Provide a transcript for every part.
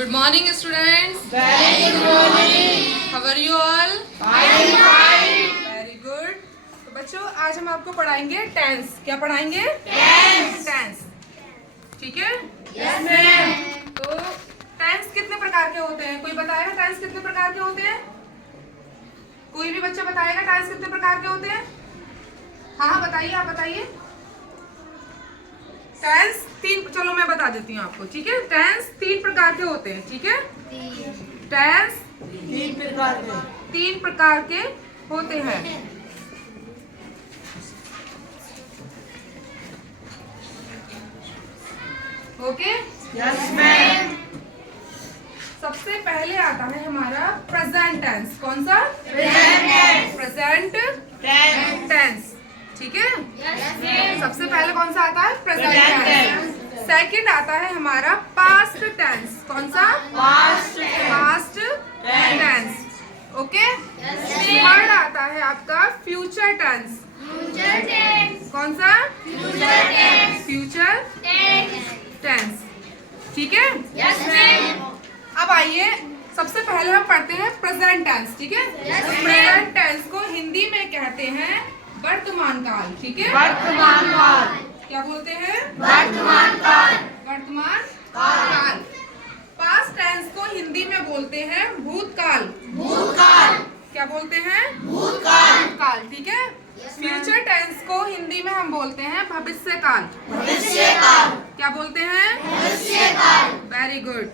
Good morning, students. Very good morning. How are you all? Fine, fine. Very good. तो बच्चों आज हम आपको पढ़ाएंगे टेंस। क्या पढ़ाएंगे? टेंस। ठीक है? Yes, ma'am. तो टेंस कितने प्रकार के होते हैं? कोई बताएगा टेंस कितने प्रकार के होते हैं? कोई भी बच्चा बताएगा टेंस कितने प्रकार के होते हैं? हाँ बताइए, आप बताइए। टेंस तीन, चलो मैं बता देती हूँ आपको, ठीक है? टेंस तीन प्रकार के होते हैं, ठीक है? टेंस तीन प्रकार के होते हैं। ओके? Yes, ma'am. सबसे पहले आता है हमारा प्रेजेंट टेंस। कौन सा? Present tense. ठीक है? सबसे पहले कौन सा आता है? Present tense. सेकंड आता है हमारा पास्ट टेंस। कौन सा? Past tense. ओके? थर्ड आता है आपका फ्यूचर टेंस। कौन सा? Future tense. ठीक है? अब आइए सबसे पहले हम पढ़ते हैं प्रेजेंट टेंस। ठीक है? प्रेजेंट टेंस को हिंदी में कहते हैं वर्तमान काल। ठीक है? वर्तमान काल। क्या बोलते हैं? वर्तमान काल। वर्तमान काल। पास्ट टेंस को हिंदी में बोलते हैं भूतकाल। भूतकाल। क्या बोलते हैं? भूतकाल। काल। ठीक है? फ्यूचर टेंस को हिंदी में हम बोलते हैं भविष्यकाल। भविष्यकाल। क्या बोलते हैं? भविष्यकाल। Very good.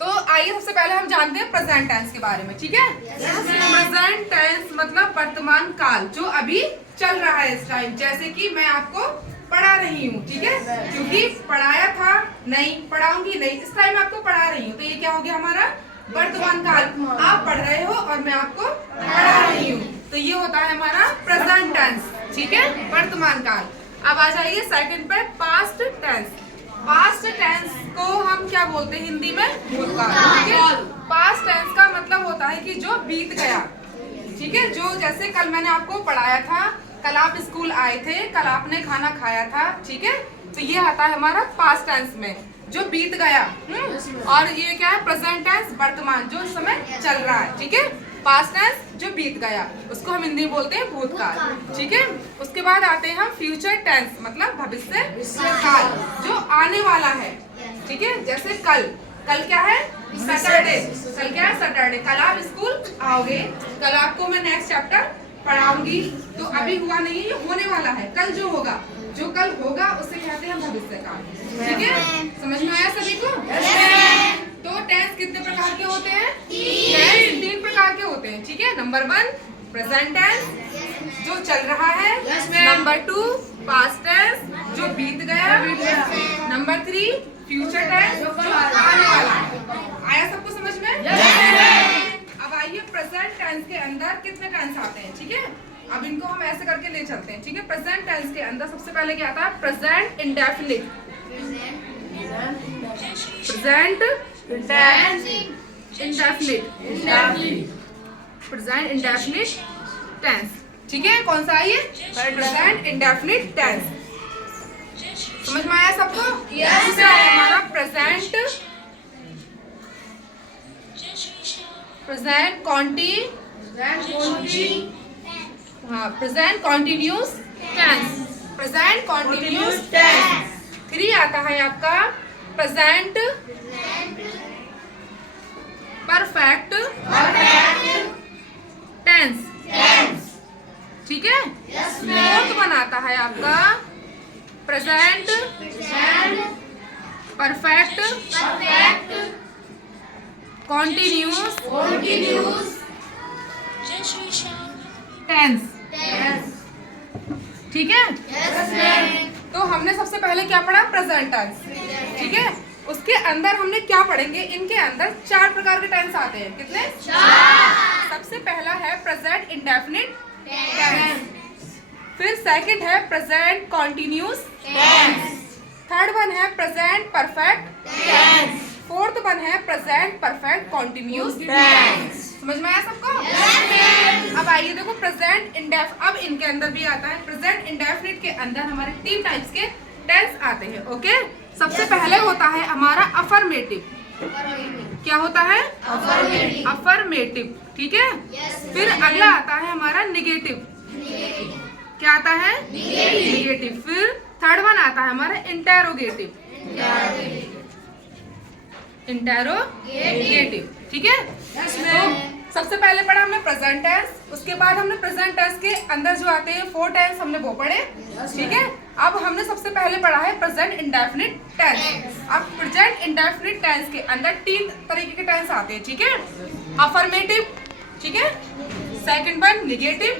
तो आइए सबसे पहले हम जानते हैं प्रेजेंट टेंस के बारे में। ठीक है? प्रेजेंट टेंस मतलब वर्तमान काल, जो अभी चल रहा है इस टाइम। जैसे कि मैं आपको पढ़ा रही हूँ, ठीक है? क्योंकि पढ़ाया था नहीं, पढ़ाऊंगी नहीं, इस टाइम आपको पढ़ा रही हूँ, तो ये क्या हो गया हमारा वर्तमान काल। आप पढ़ रहे हो और मैं आपको पढ़ा रही हूँ, तो ये होता है हमारा प्रेजेंट टेंस। ठीक है? वर्तमान काल। अब आ जाइए सेकंड पे, पास्ट टेंस। पास्ट टेंस को हम क्या बोलते हैं हिंदी में? भूतकाल। ठीक है? पास्ट टेंस का मतलब होता है कि जो बीत गया। ठीक है? जो जैसे कल मैंने आपको पढ़ाया था, कल आप स्कूल आए थे, कल आपने खाना खाया था। ठीक है? तो ये आता है हमारा पास्ट टेंस में, जो बीत गया। और ये क्या है? प्रेजेंट टेंस, वर्तमान, जो इस समय चल रहा है। ठीक है? पास्ट टेंस जो बीत गया, उसको हम हिंदी में बोलते हैं भूतकाल। ठीक है? उसके बाद आते हैं हम फ्यूचर टेंस, मतलब भविष्य काल, जो आने वाला है। ठीक है? जैसे कल क्या है? सैटरडे। कल क्या है? सैटरडे। कल आप स्कूल आओगे, कल आपको मैं नेक्स्ट चैप्टर पढ़ाऊंगी। तो अभी हुआ नहीं है, ये होने वाला है। कल जो होगा, जो कल होगा, उसे कहते हैं भविष्य काल। ठीक है? समझ में आया सभी को? तो टेंस कितने प्रकार के होते हैं? टेंस तीन प्रकार के होते हैं। ठीक है? नंबर 1 प्रेजेंट टेंस, जो चल रहा है। नंबर 2 पास्ट टेंस, जो बीत गया। नंबर 3 फ्यूचर टेंस, जो आने वाला है। आया सबको समझ में? अब आइए प्रेजेंट टेंस के अंदर कितने टेंस आते हैं। ठीक है? अब इनको हम ऐसे करके ले चलते हैं। ठीक है? प्रेजेंट टेंस के अंदर सबसे पहले क्या आता है? Present indefinite. Present indefinite. Present indefinite tense. ठीक है? कौन सा है ये? Present indefinite tense. समझ में आया सबको? Yes, दूसरा है हमारा present present continuous tense. Present continuous tense. 3 आता है आपका प्रेजेंट परफेक्ट टेंस। ठीक है? फोर्थ बनाता है आपका प्रेजेंट परफेक्ट कॉन्टिन्यूस टेंस। ठीक है? तो हमने सबसे पहले क्या पढ़ा? Present tense. ठीक है? उसके अंदर हमने क्या पढ़ेंगे? इनके अंदर 4 प्रकार के टेंस आते हैं। कितने? 4। सबसे पहला है प्रेजेंट इंडेफिनिट टेंस। फिर सेकंड है present continuous tense. Third one है present perfect tense. Fourth one है प्रेजेंट परफेक्ट कॉन्टिन्यूस टेंस। समझ में आया सबको? अब आइए देखो प्रेजेंट इंडेफ, अब इनके अंदर भी आता है प्रेजेंट इंडेफिनिट के अंदर हमारे 3 टाइप्स के टेंस आते हैं। ओके, सबसे पहले होता है हमारा अफर्मेटिव। क्या होता है? अफर्मेटिव। ठीक है। फिर अगला आता है हमारा निगेटिव। क्या आता है? निगेटिव। फिर थर्ड वन आता है हमारा इंटेरोगेटिव। इंटेरोगेटिव। ठीक है। तो सबसे पहले पढ़ा हमने प्रेजेंट टेंस, उसके बाद हमने प्रेजेंट टेंस के अंदर जो आते हैं 4 टेंस हमने वो पढ़े। ठीक है। अब हमने सबसे पहले पढ़ा है प्रेजेंट इंडेफिनिट टेंस। अब प्रेजेंट इंडेफिनिट टेंस के अंदर 3 तरीके के टेंस आते हैं। ठीक है। अफर्मेटिव, ठीक है, second one negative,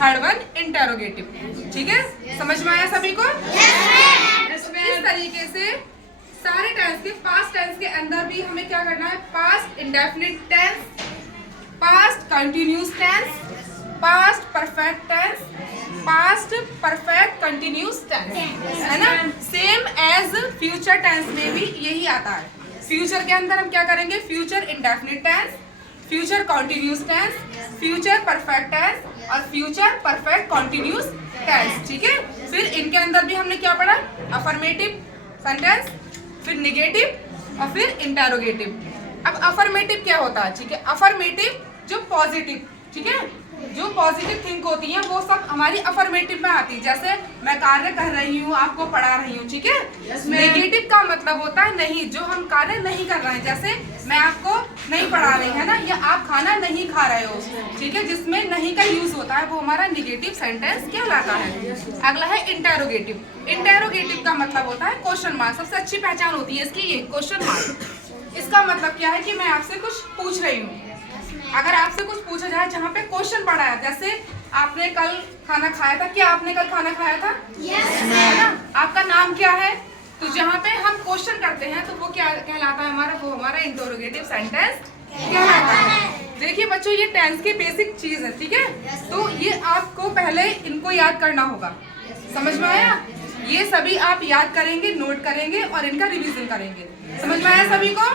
third one interrogative. ठीक है। समझ में आया सभी को? इस तरीके से सारे टेंस के पास्ट टेंस के अंदर भी हमें क्या करना है? Past indefinite tense, past continuous tense, past perfect tense, past perfect continuous tense, है ना? सेम एज फ्यूचर टेंस में भी यही आता है। फ्यूचर के अंदर हम क्या करेंगे? Future indefinite tense, future continuous tense, future perfect tense और फ्यूचर परफेक्ट कंटिन्यूस टेंस। ठीक है। फिर इनके अंदर भी हमने क्या पढ़ा? अफर्मेटिव सेंटेंस, फिर निगेटिव और फिर इंटेरोगेटिव। अब अफर्मेटिव क्या होता है? ठीक है। अफर्मेटिव जो पॉजिटिव, ठीक है, जो पॉजिटिव थिंक होती है वो सब हमारी अफर्मेटिव में आती है। जैसे मैं कार्य कर रही हूँ, आपको पढ़ा रही हूँ। ठीक है। नेगेटिव का मतलब होता है नहीं, जो हम कार्य नहीं कर रहे हैं। जैसे मैं आपको नहीं पढ़ा रही है ना, या आप खाना नहीं खा रहे हो। ठीक है। जिसमें नहीं का यूज होता है वो हमारा निगेटिव सेंटेंस कहलाता है। अगला है इंटेरोगेटिव। इंटेरोगेटिव का मतलब होता है क्वेश्चन मार्क। सबसे अच्छी पहचान होती है इसकी ये क्वेश्चन मार्क। इसका मतलब क्या है कि मैं आपसे कुछ पूछ रही हूँ। अगर आपसे कुछ पूछा जाए जहाँ पे क्वेश्चन पढ़ा है, जैसे आपने कल खाना खाया था, क्या आपने कल खाना खाया था? है ना? आपका नाम क्या है? तो जहाँ पे हम क्वेश्चन करते हैं तो वो क्या कहलाता है हमारा? वो हमारा इंटेरोगेटिव सेंटेंस कहलाता है। देखिए बच्चों, ये टेंस की बेसिक चीज है। ठीक है। तो ये आपको पहले इनको याद करना होगा। समझ में आया? ये सभी आप याद करेंगे, नोट करेंगे और इनका रिवीजन करेंगे। समझ में आया सभी को?